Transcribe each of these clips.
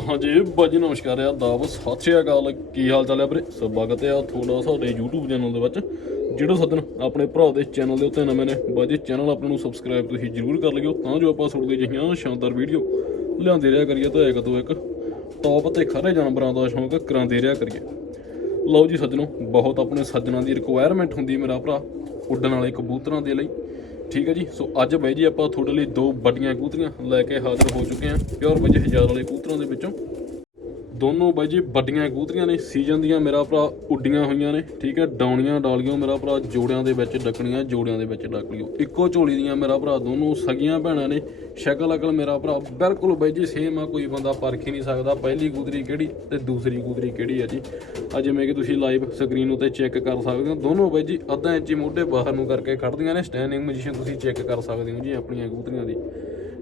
ਹਾਂਜੀ ਬਾਜੀ ਨਮਸਕਾਰ ਆ ਦਾਬ ਸਤਿ ਸ਼੍ਰੀ ਅਕਾਲ। ਕੀ ਹਾਲ ਚਾਲ ਹੈ ਵੀਰੇ? ਸਵਾਗਤ ਹੈ ਤੁਹਾਡਾ ਸਾਡੇ YouTube ਚੈਨਲ ਦੇ ਵਿੱਚ। ਜਿਹੜੇ ਸੱਜਣ ਆਪਣੇ ਭਰਾ ਦੇ ਚੈਨਲ ਦੇ ਉੱਤੇ ਨਵੇਂ ਨੇ, ਬਾਜੀ ਚੈਨਲ ਆਪਣੇ ਨੂੰ ਸਬਸਕ੍ਰਾਈਬ ਤੁਸੀਂ ਜਰੂਰ ਕਰ ਲਿਓ, ਤਾਂ ਜੋ ਆਪਾਂ ਤੁਹਾਡੇ ਜਿਹੀਆਂ ਸ਼ਾਨਦਾਰ ਵੀਡੀਓ ਲਿਆਉਂਦੇ ਰਿਹਾ ਕਰੀਏ ਤਾਂ ਇੱਕ ਤੋਂ ਇੱਕ। ਟੌਪ ਤੇ ਖਰੇ ਜਾਨਵਰਾਂ ਦਾ ਸ਼ੌਂਕ ਕਰਾਉਂਦੇ ਰਿਹਾ ਕਰੀਏ। ਲਓ ਜੀ ਸੱਜਣੋ, ਬਹੁਤ ਆਪਣੇ ਸੱਜਣਾਂ ਦੀ ਰਿਕੁਆਇਰਮੈਂਟ ਹੁੰਦੀ ਮੇਰਾ ਭਰਾ, ਉੱਡਣ ਵਾਲੇ ਕਬੂਤਰਾਂ ਦੇ ਲਈ। ਠੀਕ ਹੈ ਜੀ। ਸੋ ਅੱਜ ਬਾਈ ਜੀ ਆਪਾਂ ਤੁਹਾਡੇ ਲਈ ਦੋ ਵੱਡੀਆਂ ਕਬੂਤਰੀਆਂ ਲੈ ਕੇ ਹਾਜ਼ਰ ਹੋ ਚੁੱਕੇ ਹਾਂ। ਪਿਓਰ ਬਾਈ ਹਜ਼ਾਰ ਵਾਲੇ ਕੂਤਰਾਂ ਦੇ ਵਿੱਚੋਂ। ਦੋਨੋਂ ਬਾਈ ਜੀ ਵੱਡੀਆਂ ਕਬੂਤਰੀਆਂ ਨੇ ਸੀਜ਼ਨ ਦੀਆਂ ਮੇਰਾ ਭਰਾ ਉੱਡੀਆਂ ਹੋਈਆਂ ਨੇ, ਠੀਕ ਹੈ, ਡਾਉਣੀਆਂ ਡਾਲੀਆਂ ਮੇਰਾ ਭਰਾ, ਜੋੜਿਆਂ ਦੇ ਵਿੱਚ ਡੱਕਣੀਆਂ, ਜੋੜਿਆਂ ਦੇ ਵਿੱਚ ਡੱਕ ਲਿਓ। ਇੱਕੋ ਝੋਲੀ ਦੀਆਂ ਮੇਰਾ ਭਰਾ ਦੋਨੋਂ ਸਗੀਆਂ ਭੈਣਾਂ ਨੇ, ਸ਼ਕਲ ਅਕਲ ਮੇਰਾ ਭਰਾ ਬਿਲਕੁਲ ਬਾਈ ਜੀ ਸੇਮ ਆ, ਕੋਈ ਬੰਦਾ ਪਰਖ ਹੀ ਨਹੀਂ ਸਕਦਾ, ਪਹਿਲੀ ਕਬੂਤਰੀ ਕਿਹੜੀ ਤੇ ਦੂਸਰੀ ਕਬੂਤਰੀ ਕਿਹੜੀ ਆ ਜੀ। ਆ ਜਿਵੇਂ ਕਿ ਤੁਸੀਂ ਲਾਈਵ ਸਕਰੀਨ ਉਤੇ ਚੈੱਕ ਕਰ ਸਕਦੇ ਹੋ, ਦੋਨੋਂ ਬਾਈ ਜੀ ਅੱਧਾ ਇੰਚੀ ਮੋਢੇ ਬਾਹਰ ਨੂੰ ਕਰਕੇ ਖੜਦੀਆਂ ਨੇ ਸਟੈਂਡਿੰਗ ਪੋਜੀਸ਼ਨ ਤੁਸੀਂ ਚੈੱਕ ਕਰ ਸਕਦੇ ਹੋ ਜੀ ਆਪਣੀਆਂ ਕਬੂਤਰੀਆਂ ਦੀ।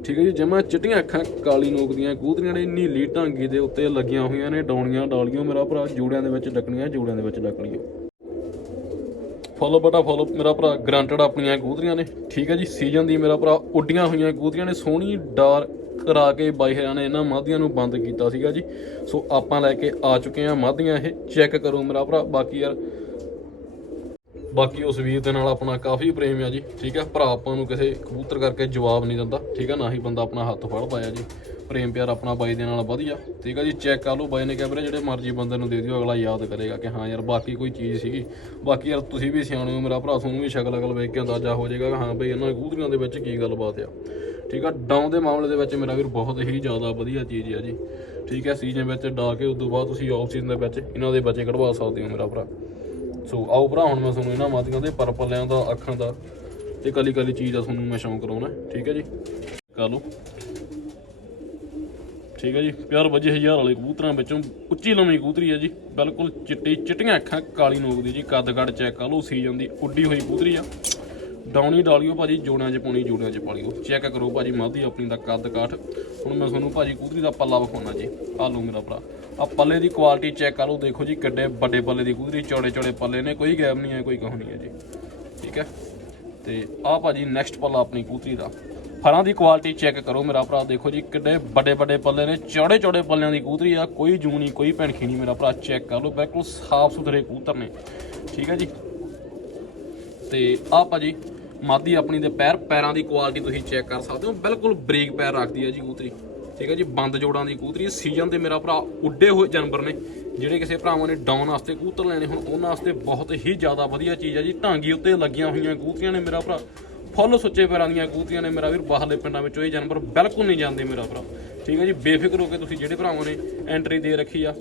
ਠੀਕ ਹੈ ਜੀ ਜਮਾ ਚਿੱਟੀਆਂ ਅੱਖਾਂ, ਕਾਲੀ ਨੋਕ ਦੀਆਂ ਕਬੂਤਰੀਆਂ ਨੇ ਨੀਲੀ ਢਾਂਗੀ ਦੇ ਉੱਤੇ ਲੱਗੀਆਂ ਹੋਈਆਂ ਨੇ ਡੌਣੀਆਂ ਡਾਲੀਆਂ, ਮੇਰਾ ਭਰਾ ਜੂੜਿਆਂ ਦੇ ਵਿੱਚ ਡੱਕਣੀਆਂ, ਜੂੜਿਆਂ ਦੇ ਵਿੱਚ ਡੱਕ ਫੋਲੋ ਬਟਾ ਫੋਲੋ, ਮੇਰਾ ਭਰਾ ਗਰੰਟਡ ਆਪਣੀਆਂ ਕਬੂਤਰੀਆਂ ਨੇ, ਠੀਕ ਹੈ ਜੀ, ਸੀਜ਼ਨ ਦੀ ਮੇਰਾ ਭਰਾ ਉੱਡੀਆਂ ਹੋਈਆਂ ਕਬੂਤਰੀਆਂ ਨੇ, ਸੋਹਣੀ ਡਾਰ ਕਰਾ ਕੇ ਬਾਈਹਰਾਂ ਨੇ ਇਹਨਾਂ ਮਾਧੀਆਂ ਨੂੰ ਬੰਦ ਕੀਤਾ ਸੀਗਾ ਜੀ। ਸੋ ਆਪਾਂ ਲੈ ਕੇ ਆ ਚੁੱਕੇ ਹਾਂ ਮਾਧੀਆਂ, ਇਹ ਚੈੱਕ ਕਰੋ ਮੇਰਾ ਭਰਾ, ਬਾਕੀ ਯਾਰ ਬਾਕੀ ਉਸ ਵੀਰ ਦੇ ਨਾਲ ਆਪਣਾ ਕਾਫੀ ਪ੍ਰੇਮ ਆ ਜੀ, ਠੀਕ ਹੈ ਭਰਾ ਆਪਾਂ ਨੂੰ ਕਿਸੇ ਕਬੂਤਰ ਕਰਕੇ ਜਵਾਬ ਨਹੀਂ ਦਿੰਦਾ, ਠੀਕ ਆ? ਨਾ ਹੀ ਬੰਦਾ ਆਪਣਾ ਹੱਥ ਫੜ ਪਾਇਆ ਜੀ। ਪ੍ਰੇਮ ਪਿਆਰ ਆਪਣਾ ਬਾਈ ਦੇ ਨਾਲ ਵਧੀਆ, ਠੀਕ ਆ ਜੀ? ਚੈੱਕ ਕਰ ਲਓ ਬਾਈ ਨੇ ਕੈਮਰੇ, ਜਿਹੜੇ ਮਰਜ਼ੀ ਬੰਦੇ ਨੂੰ ਦੇ ਦਿਓ, ਅਗਲਾ ਯਾਦ ਕਰੇਗਾ ਕਿ ਹਾਂ ਯਾਰ, ਬਾਕੀ ਕੋਈ ਚੀਜ਼ ਸੀਗੀ। ਬਾਕੀ ਯਾਰ, ਤੁਸੀਂ ਵੀ ਸਿਆਣੇ ਹੋ, ਮੇਰਾ ਭਰਾ ਤੁਹਾਨੂੰ ਵੀ ਸ਼ਕਲ ਅਕਲ ਵੇਖ ਕੇ ਅੰਦਾਜ਼ਾ ਹੋ ਜਾਏਗਾ ਹਾਂ ਬਈ ਇਹਨਾਂ ਕਬੂਤਰੀਆਂ ਦੇ ਵਿੱਚ ਕੀ ਗੱਲਬਾਤ ਆ। ਠੀਕ ਆ? ਡਾਊਨ ਦੇ ਮਾਮਲੇ ਦੇ ਵਿੱਚ ਮੇਰਾ ਵੀਰ ਬਹੁਤ ਹੀ ਜ਼ਿਆਦਾ ਵਧੀਆ ਚੀਜ਼ ਆ ਜੀ। ਠੀਕ ਹੈ ਸੀਜ਼ਨ ਵਿੱਚ ਡਾ ਕੇ, ਉਦੋਂ ਬਾਅਦ ਤੁਸੀਂ ਆਫ ਸੀਜ਼ਨ ਦੇ ਵਿੱਚ ਇਹਨਾਂ ਦੇ ਬੱਚੇ ਕਢਵਾ ਸਕਦੇ ਹੋ ਮੇਰਾ ਭਰਾ। ਸੋ ਆਓ ਭਰਾ, ਹੁਣ ਮੈਂ ਤੁਹਾਨੂੰ ਇਹਨਾਂ ਮਾਦੀਆਂ ਦੇ ਪਰ ਪੱਲਿਆਂ ਦਾ, ਅੱਖਾਂ ਦਾ ਤੇ ਕਲੀ ਕਲੀ ਚੀਜ਼ ਦਾ ਤੁਹਾਨੂੰ ਮੈਂ ਸ਼ੌਂਕ ਕਰਾਉਣਾ, ਠੀਕ ਹੈ ਜੀ? ਕਰ ਲਓ। ਠੀਕ ਹੈ ਜੀ, ਪਿਆਰ ਵਜੇ ਹਜ਼ਾਰ ਵਾਲੇ ਕਬੂਤਰਾਂ ਵਿੱਚੋਂ ਉੱਚੀ ਲੰਮੀ ਕਬੂਤਰੀ ਹੈ ਜੀ, ਬਿਲਕੁਲ ਚਿੱਟੀ, ਚਿੱਟੀਆਂ ਅੱਖਾਂ, ਕਾਲੀ ਨੋਕ ਦੀ ਜੀ ਕੱਦ ਕੱਦ ਚੈੱਕ ਕਰ ਲਓ, ਸੀਜ਼ਨ ਦੀ ਉੱਡੀ ਹੋਈ ਕਬੂਤਰੀ ਆ। ਡਾਉਣੀ ਡਾਲਿਓ ਭਾਜੀ, ਜੋੜਾਂ 'ਚ ਪਾਉਣੀ, ਜੋੜਾਂ 'ਚ ਪਾਲਿਓ ਚੈੱਕ ਕਰੋ ਭਾਜੀ ਮਾਦੀ ਆਪਣੀ ਦਾ ਕੱਦ ਕਾਠ ਹੁਣ ਮੈਂ ਤੁਹਾਨੂੰ ਭਾਜੀ ਕਬੂਤਰੀ ਦਾ ਪੱਲਾ ਵਿਖਾਉਣਾ ਜੀ। ਆ ਲਓ ਮੇਰਾ ਭਰਾ। ਆ ਪੱਲੇ ਦੀ ਕੁਆਲਿਟੀ ਚੈੱਕ ਕਰੋ ਦੇਖੋ ਜੀ ਕਿੱਡੇ ਵੱਡੇ ਪੱਲੇ ਦੀ ਕਬੂਤਰੀ ਚੌੜੇ ਚੌੜੇ ਪੱਲੇ ਨੇ, ਕੋਈ ਗੈਪ ਨਹੀਂ ਹੈ, ਕੋਈ ਕਹੋ ਹੈ ਜੀ। ਠੀਕ ਹੈ? ਤੇ ਆ ਭਾਜੀ ਨੈਕਸਟ ਪੱਲਾ ਆਪਣੀ ਕਬੂਤਰੀ ਦਾ। ਫਲਾਂ ਦੀ ਕੁਆਲਿਟੀ ਚੈੱਕ ਕਰੋ ਮੇਰਾ ਭਰਾ, ਦੇਖੋ ਜੀ ਕਿੱਡੇ ਵੱਡੇ ਵੱਡੇ ਪੱਲੇ ਨੇ, ਚੌੜੇ ਚੌੜੇ ਪੱਲਿਆਂ ਦੀ ਕੂਤਰੀ ਆ, ਕੋਈ ਜੂ ਨਹੀਂ, ਕੋਈ ਭੈਣਖੀ ਨਹੀਂ, ਮੇਰਾ ਭਰਾ ਚੈੱਕ ਕਰ ਲਓ, ਬਿਲਕੁਲ ਸਾਫ਼ ਸੁਥਰੇ ਕੂਤਰ ਨੇ। ਠੀਕ ਹੈ ਜੀ? ਤੇ ਆ ਭਾਜੀ ਮਾਦੀ ਆਪਣੀ ਦੇ ਪੈਰ, ਪੈਰਾਂ ਦੀ ਕੁਆਲਿਟੀ ਤੁਸੀਂ ਚੈੱਕ ਕਰ ਸਕਦੇ ਹੋ, ਬਿਲਕੁਲ ਬਰੀਕ ਪੈਰ ਰੱਖਦੀ ਹੈ ਜੀ ਕੂਤਰੀ ਠੀਕ ਹੈ ਜੀ, ਬੰਦ ਜੋੜਾਂ ਦੀ ਕੂਤਰੀ ਸੀਜ਼ਨ ਦੇ ਮੇਰਾ ਭਰਾ ਉੱਡੇ ਹੋਏ ਜਾਨਵਰ ਨੇ, ਜਿਹੜੇ ਕਿਸੇ ਭਰਾਵਾਂ ਨੇ ਡਾਊਨ ਵਾਸਤੇ ਕੂਤਰ ਲੈਣੇ ਹੁਣ, ਉਹਨਾਂ ਵਾਸਤੇ ਬਹੁਤ ਹੀ ਜ਼ਿਆਦਾ ਵਧੀਆ ਚੀਜ਼ ਹੈ ਜੀ। ਢਾਂਗੀ ਉੱਤੇ ਲੱਗੀਆਂ ਹੋਈਆਂ ਕਬੂਤਰੀਆਂ ਨੇ ਮੇਰਾ ਭਰਾ। ਫੁੱਲ ਸੁੱਚੇ ਪੈਰਾਂ ਦੀਆਂ ਕਬੂਤਰੀਆਂ ਨੇ ਮੇਰਾ ਵੀਰ। ਬਾਹਰਲੇ ਪਿੰਡਾਂ ਵਿੱਚੋਂ ਇਹ ਜਾਨਵਰ ਬਿਲਕੁਲ ਨਹੀਂ ਜਾਂਦੇ ਮੇਰਾ ਭਰਾ। ਠੀਕ ਹੈ ਜੀ, ਬੇਫਿਕਰ ਹੋ ਕੇ ਤੁਸੀਂ ਜਿਹੜੇ ਭਰਾਵਾਂ ਨੇ ਐਂਟਰੀ ਦੇ ਰੱਖੀ ਆ,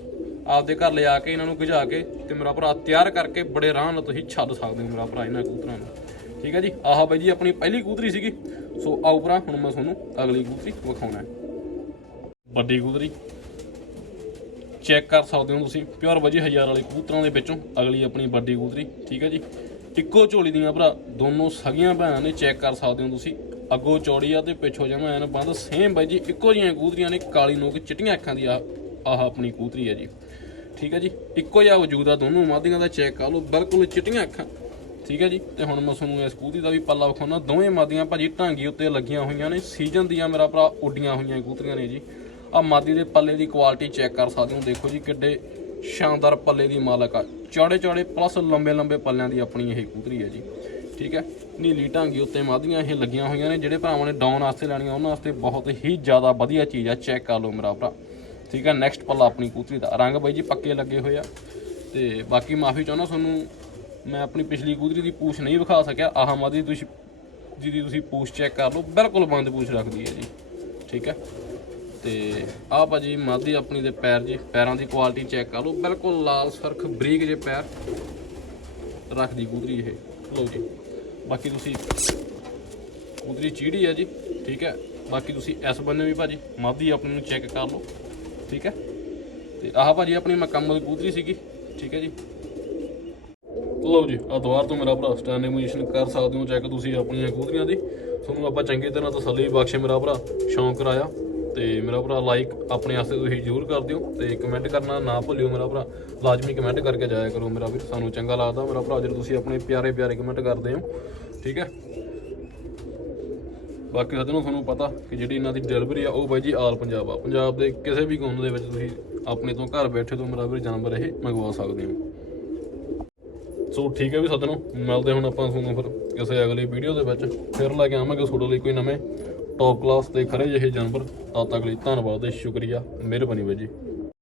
ਆਪਦੇ ਘਰ ਲਿਆ ਕੇ, ਇਹਨਾਂ ਨੂੰ ਗਿਝਾ ਕੇ ਤੇ ਮੇਰਾ ਭਰਾ ਤਿਆਰ ਕਰਕੇ ਬੜੇ ਆਰਾਮ ਨਾਲ ਤੁਸੀਂ ਛੱਡ ਸਕਦੇ ਹੋ ਮੇਰਾ ਭਰਾ ਇਹਨਾਂ ਕਬੂਤਰਾਂ ਨੂੰ। ਠੀਕ ਹੈ ਜੀ, ਆਹ ਬਾਈ ਜੀ, ਆਪਣੀ ਪਹਿਲੀ ਕੂਤਰੀ ਸੀਗੀ। ਸੋ ਆਓ ਭਰਾ, ਹੁਣ ਮੈਂ ਤੁਹਾਨੂੰ ਅਗਲੀ ਕੂਤਰੀ ਵਿਖਾਉਣਾ ਹੈ। ਵੱਡੀ ਕਬੂਤਰੀ ਚੈੱਕ ਕਰ ਸਕਦੇ ਹੋ ਤੁਸੀਂ ਪਿਓਰ ਵਜੀ ਹਜ਼ਾਰ ਵਾਲੇ ਕਬੂਤਰਾਂ ਦੇ ਵਿੱਚੋਂ ਅਗਲੀ ਆਪਣੀ ਵੱਡੀ ਕਬੂਤਰੀ ਠੀਕ ਹੈ ਜੀ? ਇੱਕੋ ਝੋਲੀ ਦੀਆਂ ਭਰਾ, ਦੋਨੋਂ ਸਗੀਆਂ ਭੈਣਾਂ ਨੇ ਚੈੱਕ ਕਰ ਸਕਦੇ ਹੋ ਤੁਸੀਂ। ਅੱਗੋਂ ਚੌੜੀ ਆ ਤੇ ਪਿੱਛੋਂ ਜਮਾ ਐਨ ਬੰਦ ਸੇਮ ਬਾਈ ਜੀ, ਇੱਕੋ ਜਿਹੀਆਂ ਕਬੂਤਰੀਆਂ ਨੇ, ਕਾਲੀ ਨੋਕ, ਚਿੱਟੀਆਂ ਅੱਖਾਂ ਦੀ ਆ, ਆਹ ਆਪਣੀ ਕਬੂਤਰੀ ਹੈ ਜੀ। ਠੀਕ ਹੈ ਜੀ? ਇੱਕੋ ਜਿਹਾ ਵਜੂਦ ਆ, ਦੋਨੋਂ ਮਾਦੀਆਂ ਦਾ ਚੈੱਕ ਕਰ ਲਓ, ਬਿਲਕੁਲ ਚਿੱਟੀਆਂ ਅੱਖਾਂ। ਠੀਕ ਹੈ ਜੀ? ਤੇ ਹੁਣ ਮੈਂ ਤੁਹਾਨੂੰ ਇਸ ਕਬੂਤਰੀ ਦਾ ਵੀ ਪੱਲਾ ਵਿਖਾਉਣਾ, ਦੋਵੇਂ ਮਾਦੀਆਂ ਭਾਜੀ ਢਾਂਗੀ ਉੱਤੇ ਲੱਗੀਆਂ ਹੋਈਆਂ ਨੇ ਸੀਜ਼ਨ ਦੀਆਂ ਮੇਰਾ ਭਰਾ ਉੱਡੀਆਂ ਹੋਈਆਂ ਕੂਤਰੀਆਂ ਨੇ ਜੀ। ਆ ਮਾਦੀ ਦੇ ਪੱਲੇ ਦੀ ਕੁਆਲਿਟੀ ਚੈੱਕ ਕਰ ਸਕਦੇ ਹੋ। ਦੇਖੋ ਜੀ ਕਿੱਡੇ ਸ਼ਾਨਦਾਰ ਪੱਲੇ ਦੀ ਮਾਲਕ ਆ। ਚੌੜੇ ਚੌੜੇ ਪਲੱਸ ਲੰਬੇ ਲੰਬੇ ਪੱਲਿਆਂ ਦੀ ਆਪਣੀ ਇਹ ਕੂਤਰੀ ਹੈ ਜੀ। ਠੀਕ ਹੈ? ਨੀਲੀ ਢਾਂਗੀ ਉੱਤੇ ਮਾਦੀਆਂ ਇਹ ਲੱਗੀਆਂ ਹੋਈਆਂ ਨੇ, ਜਿਹੜੇ ਭਰਾਵਾਂ ਨੇ ਡਾਊਨ ਵਾਸਤੇ ਲੈਣੀਆਂ, ਉਹਨਾਂ ਵਾਸਤੇ ਬਹੁਤ ਹੀ ਜ਼ਿਆਦਾ ਵਧੀਆ ਚੀਜ਼ ਆ। ਚੈੱਕ ਕਰ ਲਓ ਮੇਰਾ ਭਰਾ। ਠੀਕ ਹੈ? ਨੈਕਸਟ ਪੱਲਾ ਆਪਣੀ ਕੂਤਰੀ ਦਾ। ਰੰਗ ਬਾਈ ਜੀ ਪੱਕੇ ਲੱਗੇ ਹੋਏ ਆ। ਤੇ ਬਾਕੀ ਮਾਫੀ ਚਾਹੁੰਦਾ ਤੁਹਾਨੂੰ, ਮੈਂ ਆਪਣੀ ਪਿਛਲੀ ਕਬੂਤਰੀ ਦੀ ਪੂਛ ਨਹੀਂ ਵਿਖਾ ਸਕਿਆ। ਆਹ ਮਾਦੀ ਤੁਸੀਂ, ਜਿਹਦੀ ਤੁਸੀਂ ਪੂਛ ਚੈੱਕ ਕਰ ਲਓ, ਬਿਲਕੁਲ ਬੰਦ ਪੂਛ ਰੱਖਦੀ ਹੈ ਜੀ। ਠੀਕ ਹੈ? ਤੇ ਆਹ ਭਾਜੀ ਮਾਦੀ ਆਪਣੀ ਦੇ ਪੈਰ ਜੀ, ਪੈਰਾਂ ਦੀ ਕੁਆਲਿਟੀ ਚੈੱਕ ਕਰ ਲਓ। ਬਿਲਕੁਲ ਲਾਲ ਸਰਖ ਬਰੀਕ ਜੇ ਪੈਰ। ਰੱਖਦੀ ਕਬੂਤਰੀ ਇਹ। ਲਓ ਜੀ। ਬਾਕੀ ਤੁਸੀਂ ਕਬੂਤਰੀ ਚੀੜੀ ਹੈ ਜੀ, ਠੀਕ ਹੈ। ਬਾਕੀ ਤੁਸੀਂ ਇਸ ਬੰਨੇ ਵੀ ਭਾਜੀ, ਮਾਦੀ ਆਪਣੀ ਨੂੰ ਚੈੱਕ ਕਰ ਲਓ, ਠੀਕ ਹੈ। ਤੇ ਆਹ ਭਾਜੀ ਆਪਣੀ ਮੁਕੰਮਲ ਕਬੂਤਰੀ ਸੀਗੀ, ਠੀਕ ਹੈ ਜੀ। ਲਓ ਜੀ ਆ ਦੁਆਰ ਤੋਂ ਮੇਰਾ ਭਰਾ ਸਟੈਂਡਿੰਗ ਪੋਜੀਸ਼ਨ ਕਰ ਸਕਦੇ ਹੋ ਚੈੱਕ ਤੁਸੀਂ ਆਪਣੀਆਂ ਕਬੂਤਰੀਆਂ ਦੀ। ਤੁਹਾਨੂੰ ਆਪਾਂ ਚੰਗੀ ਤਰ੍ਹਾਂ ਤਸੱਲੀ ਬਖਸ਼ੇ ਮੇਰਾ ਭਰਾ, ਸ਼ੌਂਕ ਕਰਾਇਆ। ਤੇ ਮੇਰਾ ਭਰਾ ਲਾਈਕ ਆਪਣੇ ਵਾਸਤੇ ਤੁਸੀਂ ਜ਼ਰੂਰ ਕਰ ਦਿਓ ਤੇ ਕਮੈਂਟ ਕਰਨਾ ਨਾ ਭੁੱਲਿਓ ਮੇਰਾ ਭਰਾ। ਲਾਜ਼ਮੀ ਕਮੈਂਟ ਕਰਕੇ ਜਾਇਆ ਕਰੋ ਮੇਰਾ ਵੀਰ, ਸਾਨੂੰ ਚੰਗਾ ਲੱਗਦਾ। ਮੇਰਾ ਭਰਾ, ਜਦੋਂ ਤੁਸੀਂ ਆਪਣੇ ਪਿਆਰੇ ਪਿਆਰੇ ਕਮੈਂਟ ਕਰਦੇ ਹੋ, ਠੀਕ ਹੈ? ਬਾਕੀ ਸੱਜਣੋ, ਤੁਹਾਨੂੰ ਪਤਾ ਕਿ ਜਿਹੜੀ ਇਹਨਾਂ ਦੀ ਡਿਲੀਵਰੀ ਆ, ਉਹ ਬਾਈ ਜੀ ਆਲ ਪੰਜਾਬ ਆ। ਪੰਜਾਬ ਦੇ ਕਿਸੇ ਵੀ ਕੋਨੇ ਦੇ ਵਿੱਚ ਤੁਸੀਂ ਆਪਣੇ ਤੋਂ ਘਰ ਬੈਠੇ ਤੋਂ ਮੇਰਾ ਵੀਰ ਜਾਨਵਰ ਇਹ ਮੰਗਵਾ ਸਕਦੇ ਹੋ। ਸੋ ਠੀਕ ਹੈ ਵੀ ਸੱਜਣੋ, ਮਿਲਦੇ ਹੁਣ ਆਪਾਂ ਤੁਹਾਨੂੰ ਫਿਰ ਕਿਸੇ ਅਗਲੀ ਵੀਡੀਓ ਦੇ ਵਿੱਚ। ਫਿਰ ਲੈ ਕੇ ਆਵਾਂਗੇ ਤੁਹਾਡੇ ਲਈ ਕੋਈ ਨਵੇਂ ਟੌਪ ਕਲਾਸ ਤੇ ਖੜੇ ਜਿਹੇ ਜਾਨਵਰ। ਤਦ ਤੱਕ ਲਈ ਧੰਨਵਾਦ ਤੇ ਸ਼ੁਕਰੀਆ। ਮਿਹਰਬਾਨੀ ਬਾਈ ਜੀ।